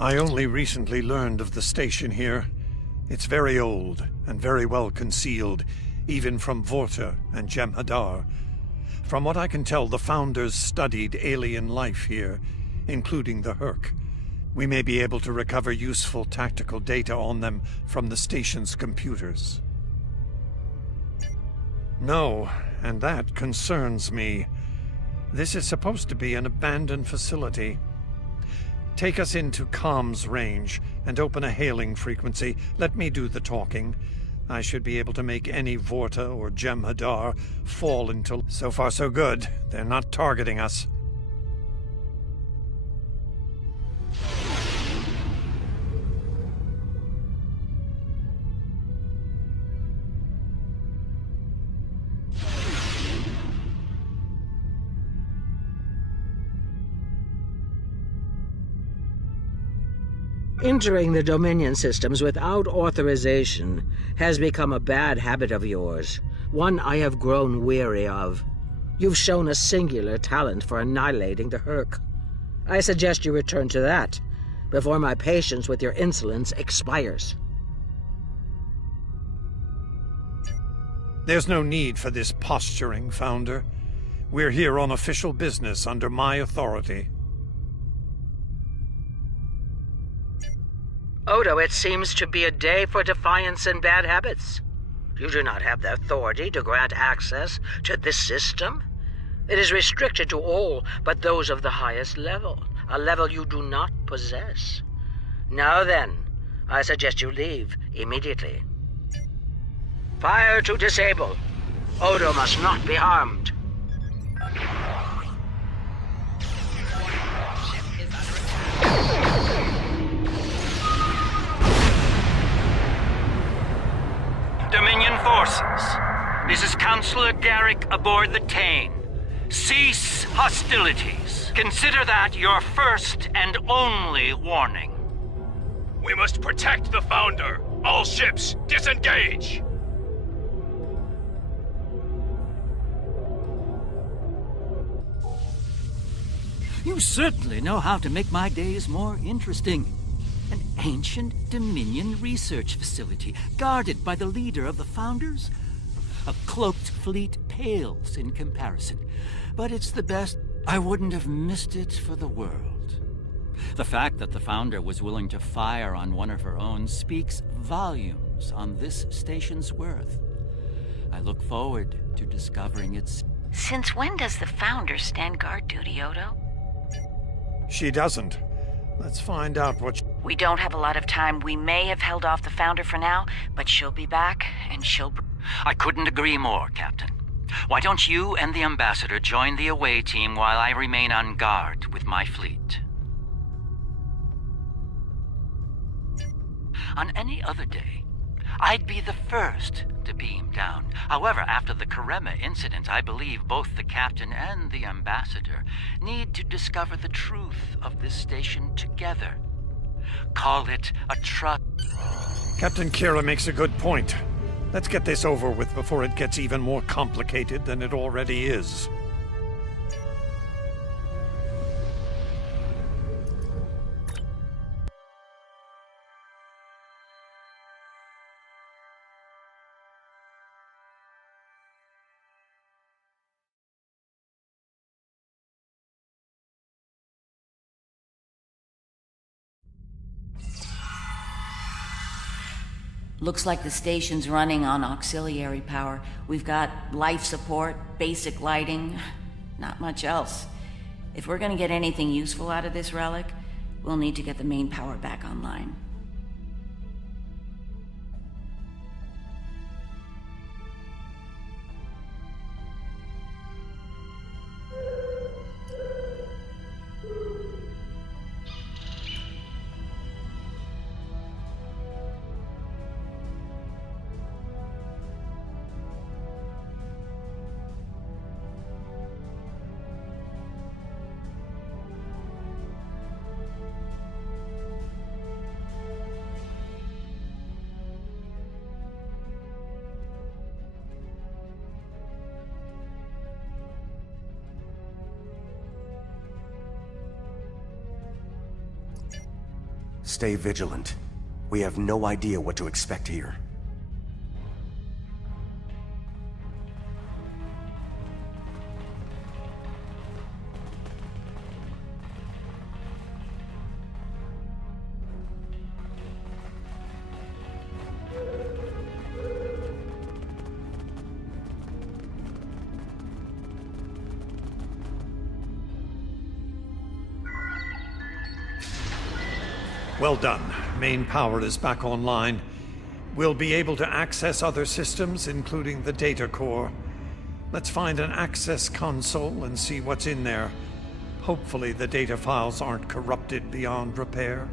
I only recently learned of the station here. It's very old and very well concealed, even from Vorta and Jem'Hadar. From what I can tell, the Founders studied alien life here, including the Hurk. We may be able to recover useful tactical data on them from the station's computers. No, and that concerns me. This is supposed to be an abandoned facility. Take us into comms range and open a hailing frequency. Let me do the talking. I should be able to make any Vorta or Jem'Hadar fall into... So far so good. They're not targeting us. Entering the Dominion systems without authorization has become a bad habit of yours, one I have grown weary of. You've shown a singular talent for annihilating the Hurk. I suggest you return to that, before my patience with your insolence expires. There's no need for this posturing, Founder. We're here on official business under my authority. Odo, it seems to be a day for defiance and bad habits. You do not have the authority to grant access to this system. It is restricted to all but those of the highest level, a level you do not possess. Now then, I suggest you leave immediately. Fire to disable. Odo must not be harmed. Dominion forces, this is Counselor Garrick aboard the Tane. Cease hostilities. Consider that your first and only warning. We must protect the Founder. All ships, disengage! You certainly know how to make my days more interesting. An ancient Dominion research facility, guarded by the leader of the Founders? A cloaked fleet pales in comparison, but it's the best. I wouldn't have missed it for the world. The fact that the Founder was willing to fire on one of her own speaks volumes on this station's worth. I look forward to discovering its... Since when does the Founder stand guard duty, Odo? She doesn't. Let's find out what... We don't have a lot of time. We may have held off the Founder for now, but she'll be back, and she'll... I couldn't agree more, Captain. Why don't you and the Ambassador join the away team while I remain on guard with my fleet? On any other day, I'd be the first to beam down. However, after the Karema incident, I believe both the Captain and the Ambassador need to discover the truth of this station together. Call it a trust. Captain Kira makes a good point. Let's get this over with before it gets even more complicated than it already is. Looks like the station's running on auxiliary power. We've got life support, basic lighting, not much else. If we're gonna get anything useful out of this relic, we'll need to get the main power back online. Stay vigilant. We have no idea what to expect here. Well done. Main power is back online. We'll be able to access other systems, including the data core. Let's find an access console and see what's in there. Hopefully the data files aren't corrupted beyond repair.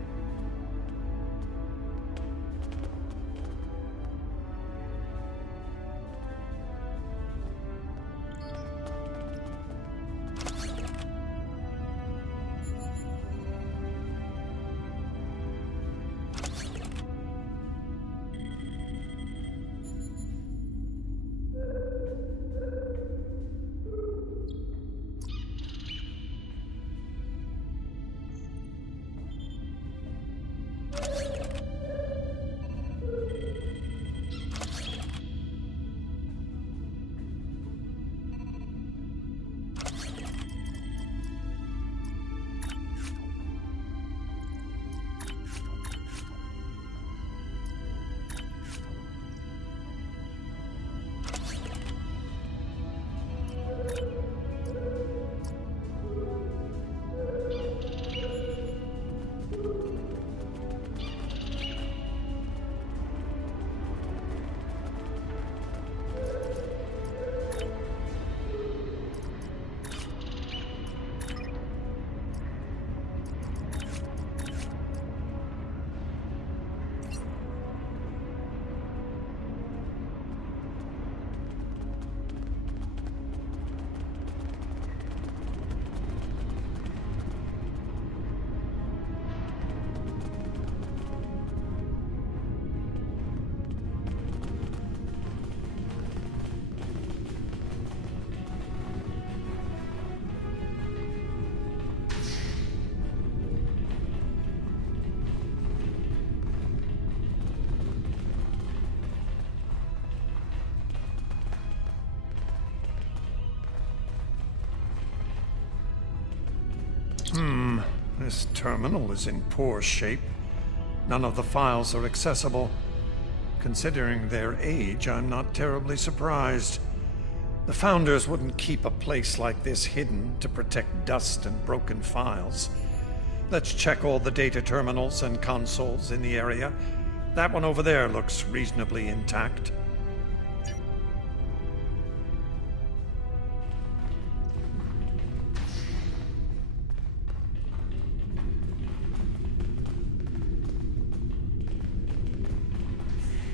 This terminal is in poor shape. None of the files are accessible. Considering their age, I'm not terribly surprised. The Founders wouldn't keep a place like this hidden to protect dust and broken files. Let's check all the data terminals and consoles in the area. That one over there looks reasonably intact.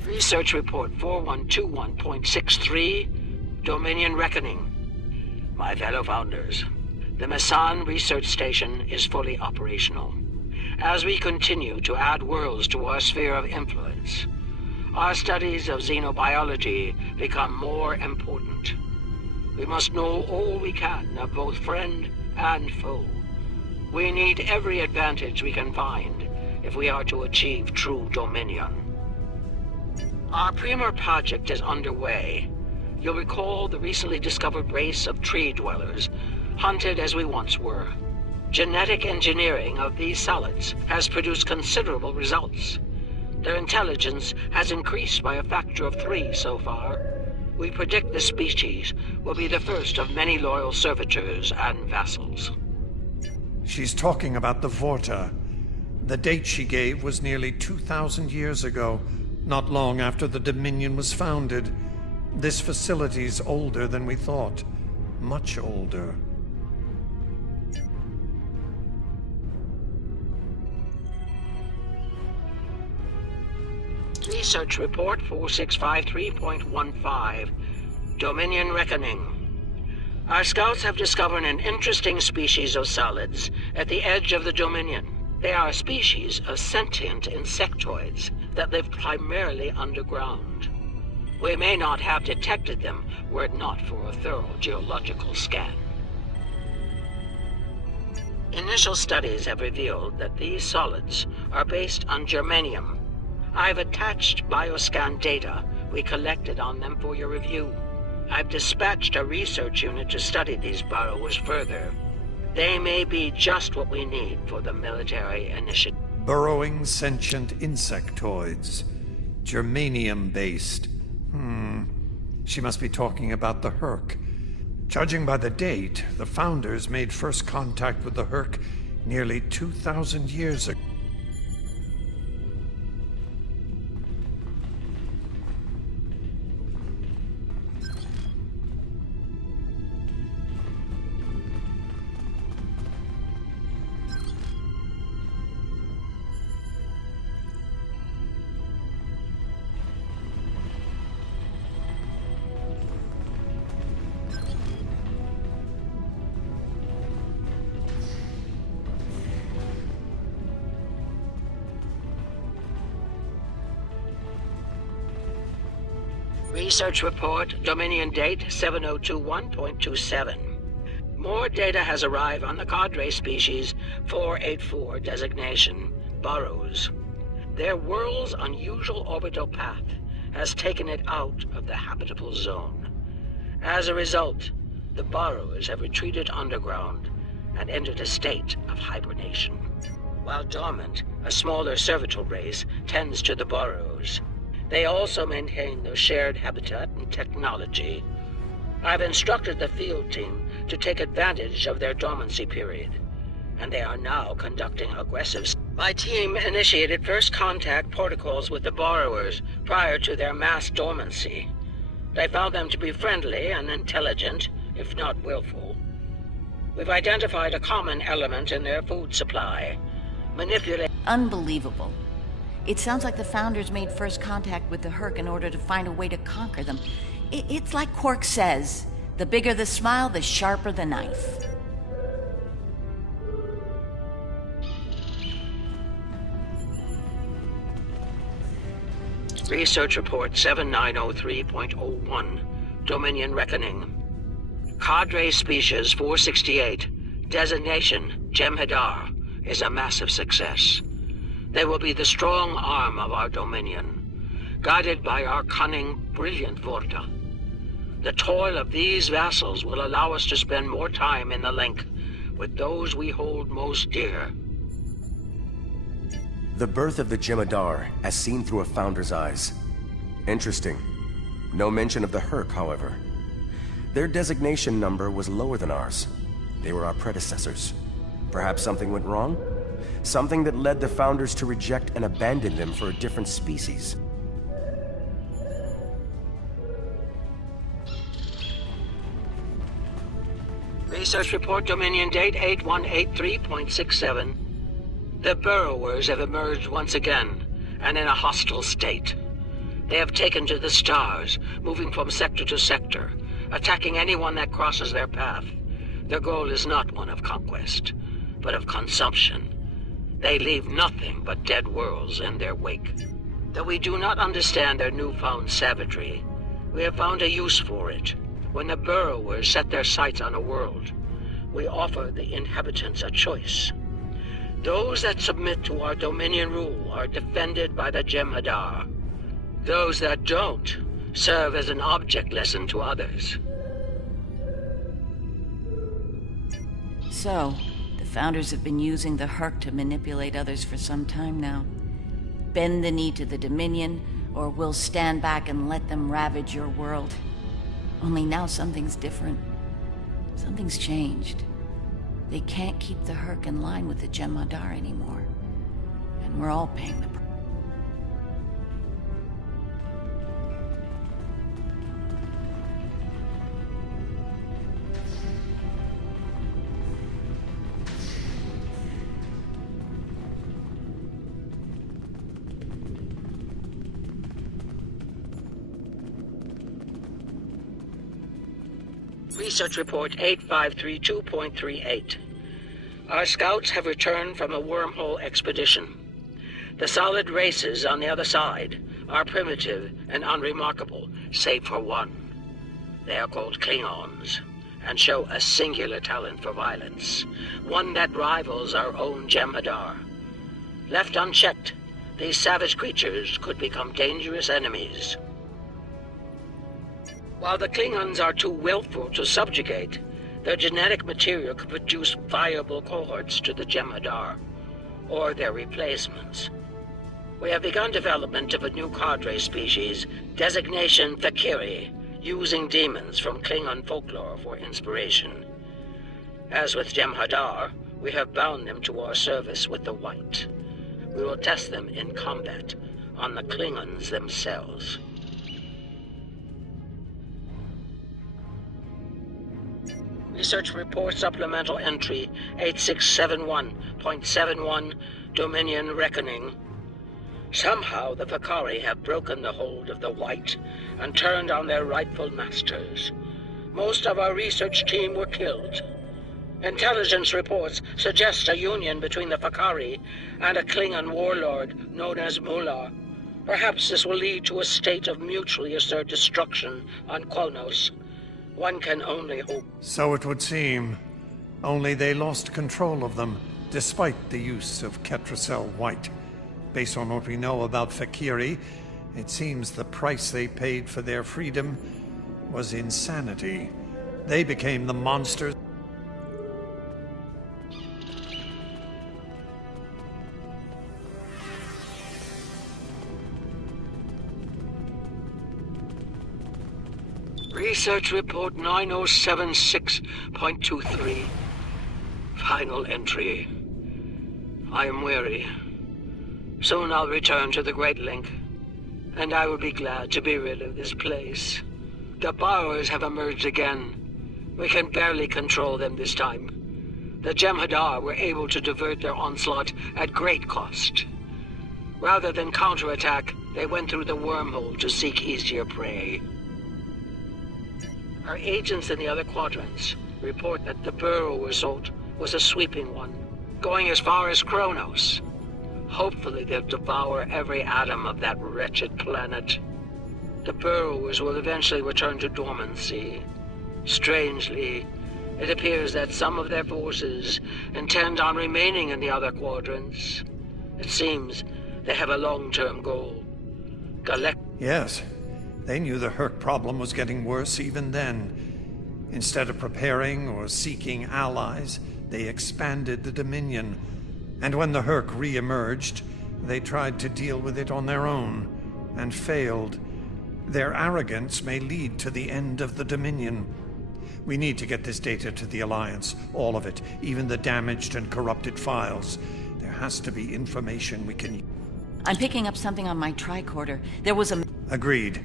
Research Report 4121.63, Dominion Reckoning. My fellow Founders, the Mesan Research Station is fully operational. As we continue to add worlds to our sphere of influence, our studies of xenobiology become more important. We must know all we can of both friend and foe. We need every advantage we can find if we are to achieve true dominion. Our Premier project is underway. You'll recall the recently discovered race of tree dwellers, hunted as we once were. Genetic engineering of these solids has produced considerable results. Their intelligence has increased by a factor of 3 so far. We predict the species will be the first of many loyal servitors and vassals. She's talking about the Vorta. The date she gave was nearly 2,000 years ago, not long after the Dominion was founded. This facility's older than we thought. Much older. Research Report 4653.15, Dominion Reckoning. Our scouts have discovered an interesting species of solids at the edge of the Dominion. They are a species of sentient insectoids that live primarily underground. We may not have detected them were it not for a thorough geological scan. Initial studies have revealed that these solids are based on germanium. I've attached bioscan data we collected on them for your review. I've dispatched a research unit to study these borrowers further. They may be just what we need for the military initiative. Burrowing sentient insectoids. Germanium-based. She must be talking about the Herc. Judging by the date, the Founders made first contact with the Herc nearly 2,000 years ago. Research report, Dominion date 7021.27. More data has arrived on the Cadre species 484 designation, Burrows. Their world's unusual orbital path has taken it out of the habitable zone. As a result, the Burrows have retreated underground and entered a state of hibernation. While dormant, a smaller cervital race tends to the Burrows. They also maintain their shared habitat and technology. I've instructed the field team to take advantage of their dormancy period, and they are now conducting aggressive... My team initiated first contact protocols with the borrowers prior to their mass dormancy. They found them to be friendly and intelligent, if not willful. We've identified a common element in their food supply. Unbelievable. It sounds like the Founders made first contact with the Herc in order to find a way to conquer them. It's like Quark says, the bigger the smile, the sharper the knife. Research report 7903.01, Dominion Reckoning. Cadre species 468, designation Jem'Hadar, is a massive success. They will be the strong arm of our Dominion, guided by our cunning, brilliant Vorta. The toil of these vassals will allow us to spend more time in the Link with those we hold most dear. The birth of the Jem'Hadar, as seen through a Founder's eyes. Interesting. No mention of the Herc, however. Their designation number was lower than ours. They were our predecessors. Perhaps something went wrong? Something that led the Founders to reject and abandon them for a different species. Research report Dominion date 8183.67. The Burrowers have emerged once again, and in a hostile state. They have taken to the stars, moving from sector to sector, attacking anyone that crosses their path. Their goal is not one of conquest, but of consumption. They leave nothing but dead worlds in their wake. Though we do not understand their newfound savagery, we have found a use for it. When the Burrowers set their sights on a world, we offer the inhabitants a choice. Those that submit to our Dominion rule are defended by the Jem'Hadar. Those that don't serve as an object lesson to others. So, the Founders have been using the Herc to manipulate others for some time now. Bend the knee to the Dominion, or we'll stand back and let them ravage your world. Only now something's different. Something's changed. They can't keep the Herc in line with the Jem'Hadar anymore. And we're all paying the price. Research report 8532.38. Our scouts have returned from a wormhole expedition. The solid races on the other side are primitive and unremarkable, save for one. They are called Klingons, and show a singular talent for violence, one that rivals our own Jem'Hadar. Left unchecked, these savage creatures could become dangerous enemies. While the Klingons are too willful to subjugate, their genetic material could produce viable cohorts to the Jem'Hadar, or their replacements. We have begun development of a new cadre species, designation Fakiri, using demons from Klingon folklore for inspiration. As with Jem'Hadar, we have bound them to our service with the White. We will test them in combat on the Klingons themselves. Research Report Supplemental Entry 8671.71 Dominion Reckoning. Somehow the Fakari have broken the hold of the White and turned on their rightful masters. Most of our research team were killed. Intelligence reports suggest a union between the Fakari and a Klingon warlord known as Mullah. Perhaps this will lead to a state of mutually assured destruction on Kronos. One can only hope. So it would seem. Only they lost control of them, despite the use of Ketracel White. Based on what we know about Fakiri, it seems the price they paid for their freedom was insanity. They became the monsters. Research Report 9076.23. Final entry. I am weary. Soon I'll return to the Great Link, and I will be glad to be rid of this place. The borrowers have emerged again. We can barely control them this time. The Jem'Hadar were able to divert their onslaught at great cost. Rather than counterattack, they went through the wormhole to seek easier prey. Our agents in the other quadrants report that the Burrow assault was a sweeping one, going as far as Kronos. Hopefully they'll devour every atom of that wretched planet. The Burrowers will eventually return to dormancy. Strangely, it appears that some of their forces intend on remaining in the other quadrants. It seems they have a long-term goal. Yes. They knew the Herc problem was getting worse even then. Instead of preparing or seeking allies, they expanded the Dominion. And when the Herc re-emerged, they tried to deal with it on their own, and failed. Their arrogance may lead to the end of the Dominion. We need to get this data to the Alliance, all of it, even the damaged and corrupted files. There has to be information we can... I'm picking up something on my tricorder. There was a... Agreed.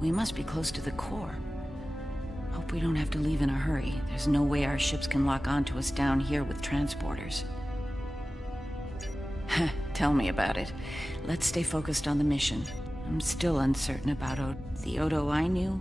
We must be close to the core. Hope we don't have to leave in a hurry. There's no way our ships can lock onto us down here with transporters. Tell me about it. Let's stay focused on the mission. I'm still uncertain about the Odo I knew.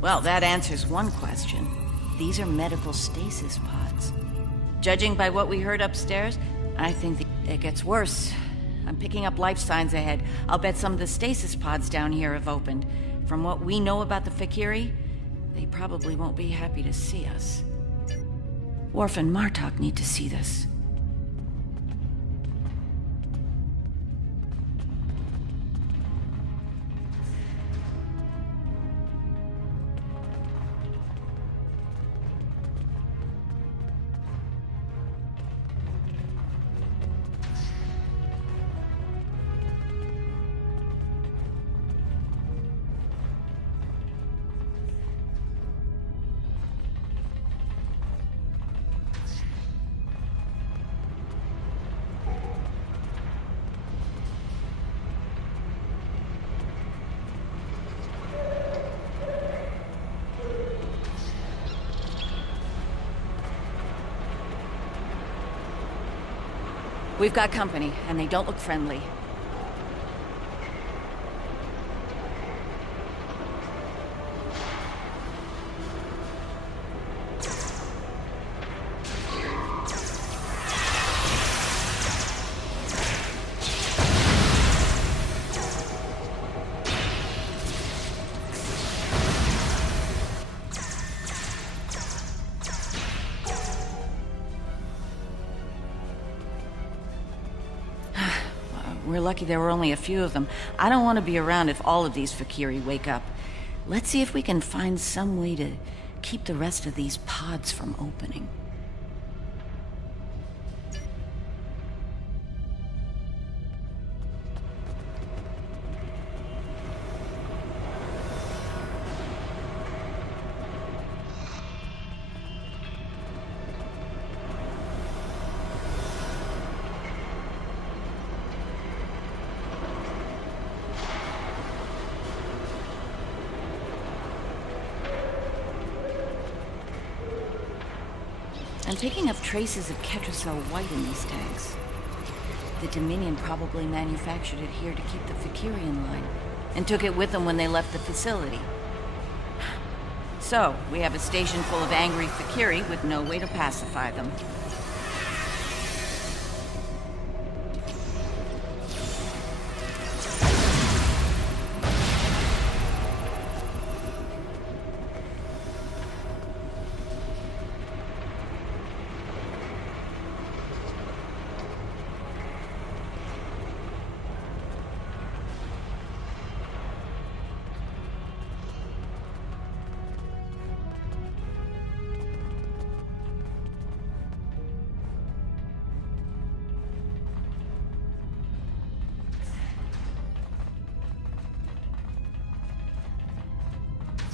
Well, that answers one question. These are medical stasis pods. Judging by what we heard upstairs, I think it gets worse. I'm picking up life signs ahead. I'll bet some of the stasis pods down here have opened. From what we know about the Fakiri, they probably won't be happy to see us. Worf and Martok need to see this. We've got company, and they don't look friendly. We're lucky there were only a few of them. I don't want to be around if all of these Fakiri wake up. Let's see if we can find some way to keep the rest of these pods from opening. I'm picking up traces of Ketracel white in these tanks. The Dominion probably manufactured it here to keep the Fakiri in line, and took it with them when they left the facility. So, we have a station full of angry Fakiri with no way to pacify them.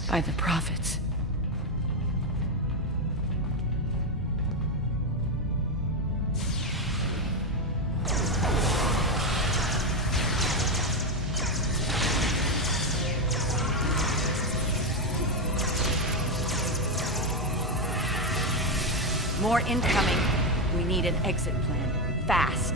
By the prophets. More incoming. We need an exit plan. Fast.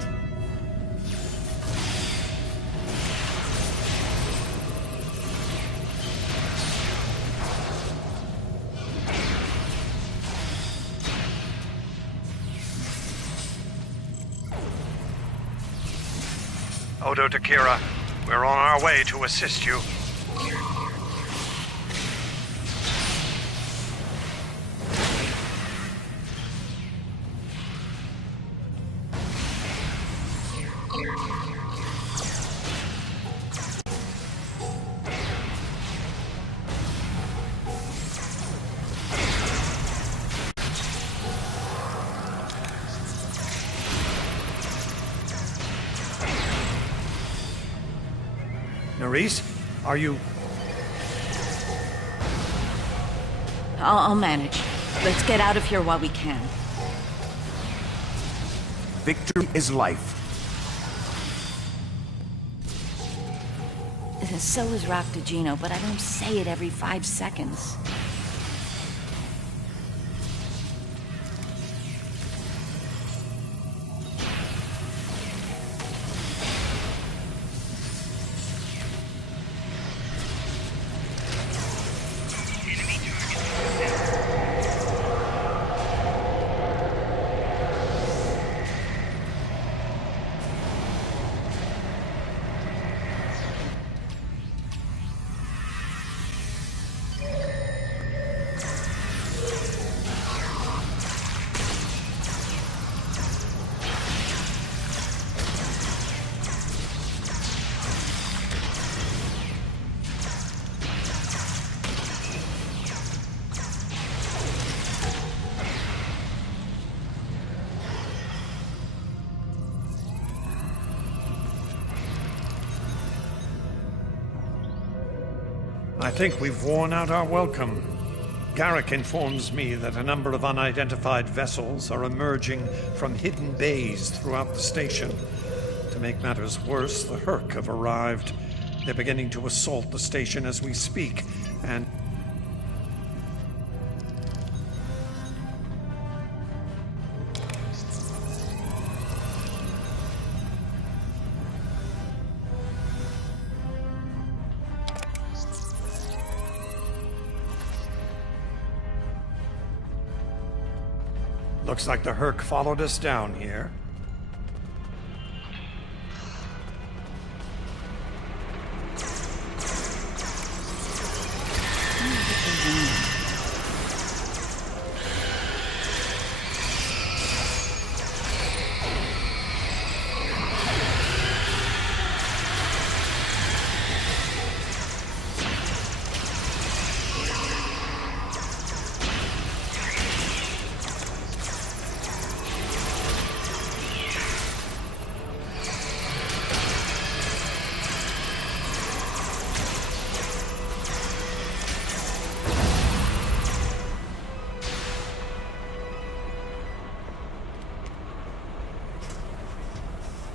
Odo Takira, we're on our way to assist you. Nerys, are you... I'll manage. Let's get out of here while we can. Victory is life. So is Raktajino, but I don't say it every 5 seconds. I think we've worn out our welcome. Garrick informs me that a number of unidentified vessels are emerging from hidden bays throughout the station. To make matters worse, the Herc have arrived. They're beginning to assault the station as we speak, and... Looks like the Herc followed us down here.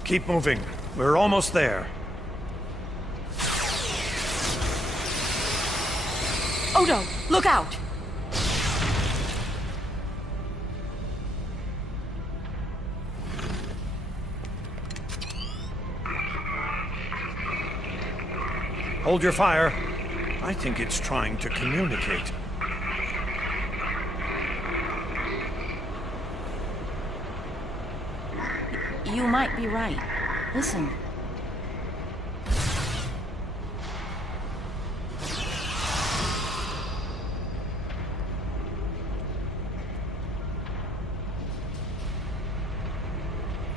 Keep moving. We're almost there. Odo, look out! Hold your fire. I think it's trying to communicate. You might be right. Listen.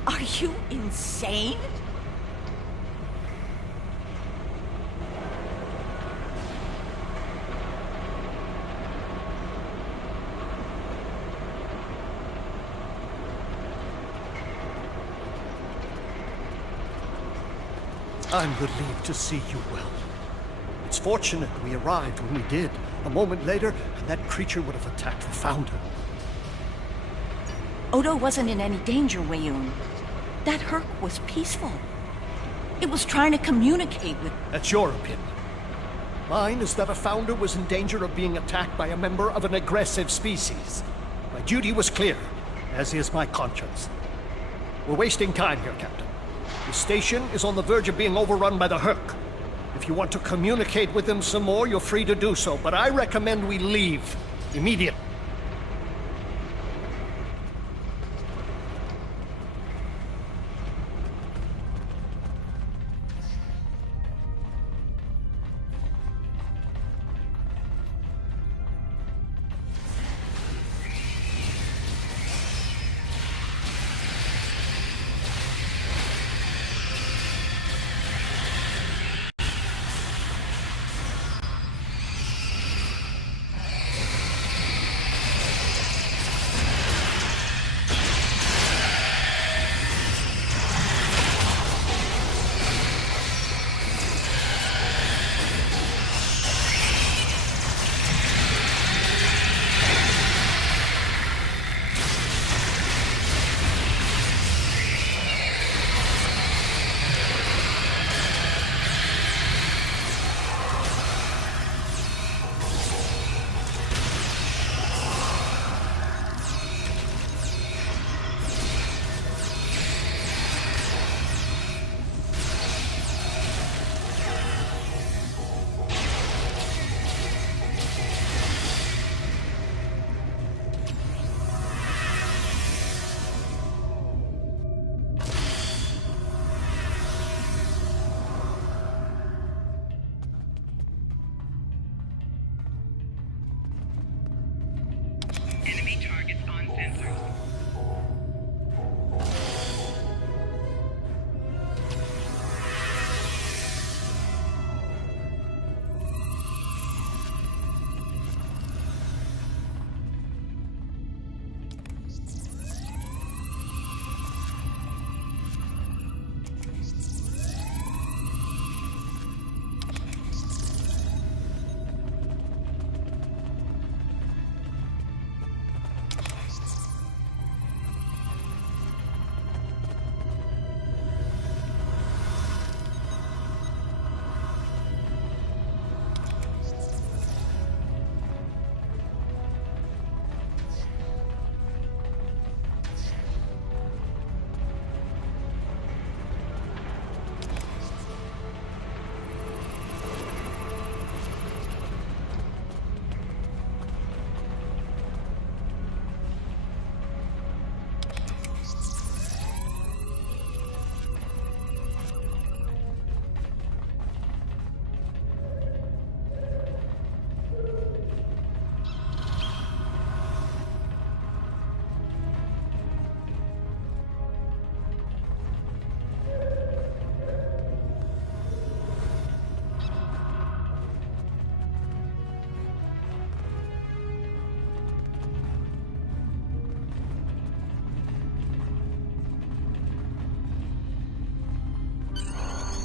Are you insane? I'm relieved to see you well. It's fortunate we arrived when we did. A moment later, and that creature would have attacked the Founder. Odo wasn't in any danger, Weyoun. That Herc was peaceful. It was trying to communicate with... That's your opinion. Mine is that a Founder was in danger of being attacked by a member of an aggressive species. My duty was clear, as is my conscience. We're wasting time here, Captain. The station is on the verge of being overrun by the Herc. If you want to communicate with them some more, you're free to do so, but I recommend we leave immediately.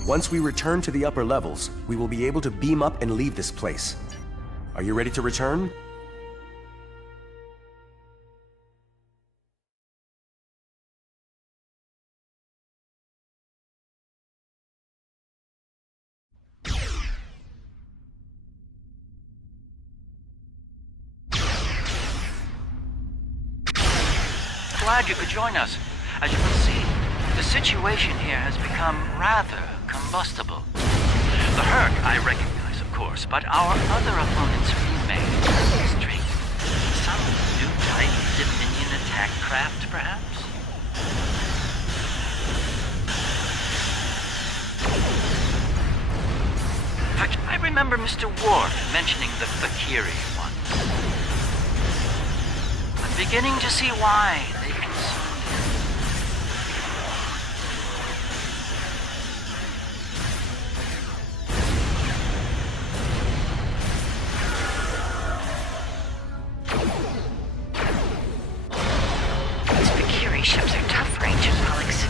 Once we return to the upper levels, we will be able to beam up and leave this place. Are you ready to return? Glad you could join us. As you can see, the situation here has become rather combustible. The Herc I recognize, of course, but our other opponents remain strange. Some new type Dominion attack craft, perhaps? I remember Mr. Worf mentioning the Fakiri once. I'm beginning to see why they consumed him. These Fakiri ships are tough for ancient relics.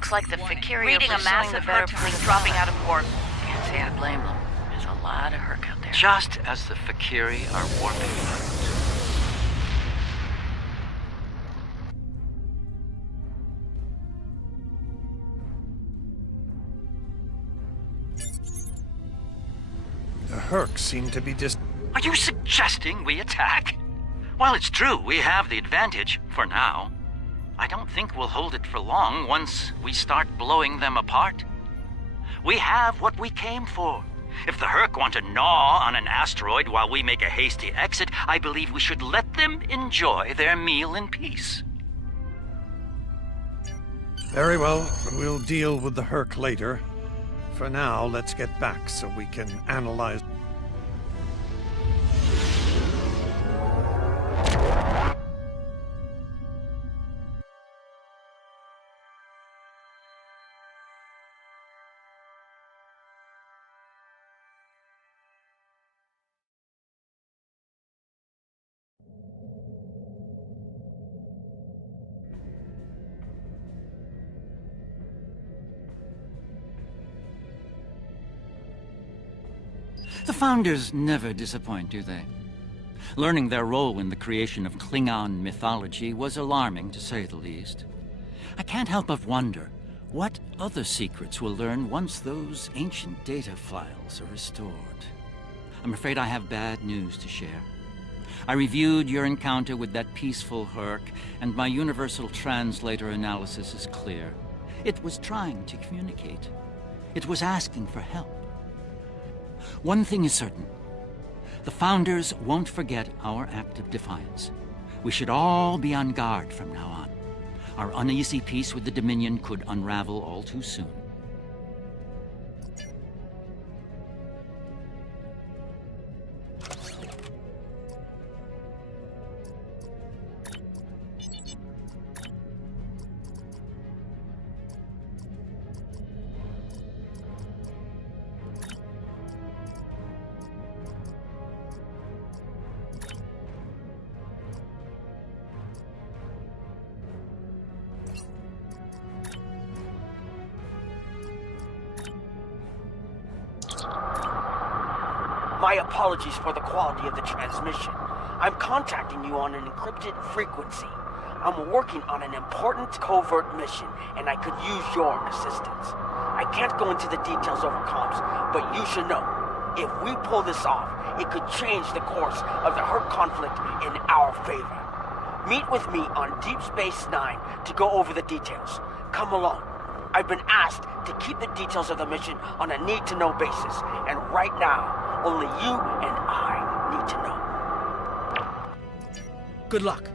Looks like the Fakiri Reading are a pursuing massive the better Herc fleet fleet dropping out of port. Can't say I blame them. There's a lot of Herc out there. Just as the Fakiri are warping out. The Herc seem to be Are you suggesting we attack? While it's true, we have the advantage, for now. I don't think we'll hold it for long once we start blowing them apart. We have what we came for. If the Herc want to gnaw on an asteroid while we make a hasty exit, I believe we should let them enjoy their meal in peace. Very well. We'll deal with the Herc later. For now, let's get back so we can analyze. The Founders never disappoint, do they? Learning their role in the creation of Klingon mythology was alarming, to say the least. I can't help but wonder what other secrets we'll learn once those ancient data files are restored. I'm afraid I have bad news to share. I reviewed your encounter with that peaceful Herc, and my universal translator analysis is clear. It was trying to communicate. It was asking for help. One thing is certain. The Founders won't forget our act of defiance. We should all be on guard from now on. Our uneasy peace with the Dominion could unravel all too soon. My apologies for the quality of the transmission. I'm contacting you on an encrypted frequency. I'm working on an important covert mission, and I could use your assistance. I can't go into the details over comms, but you should know, if we pull this off, it could change the course of the Herc conflict in our favor. Meet with me on Deep Space Nine to go over the details. Come along. I've been asked to keep the details of the mission on a need-to-know basis, and right now, only you and I need to know. Good luck.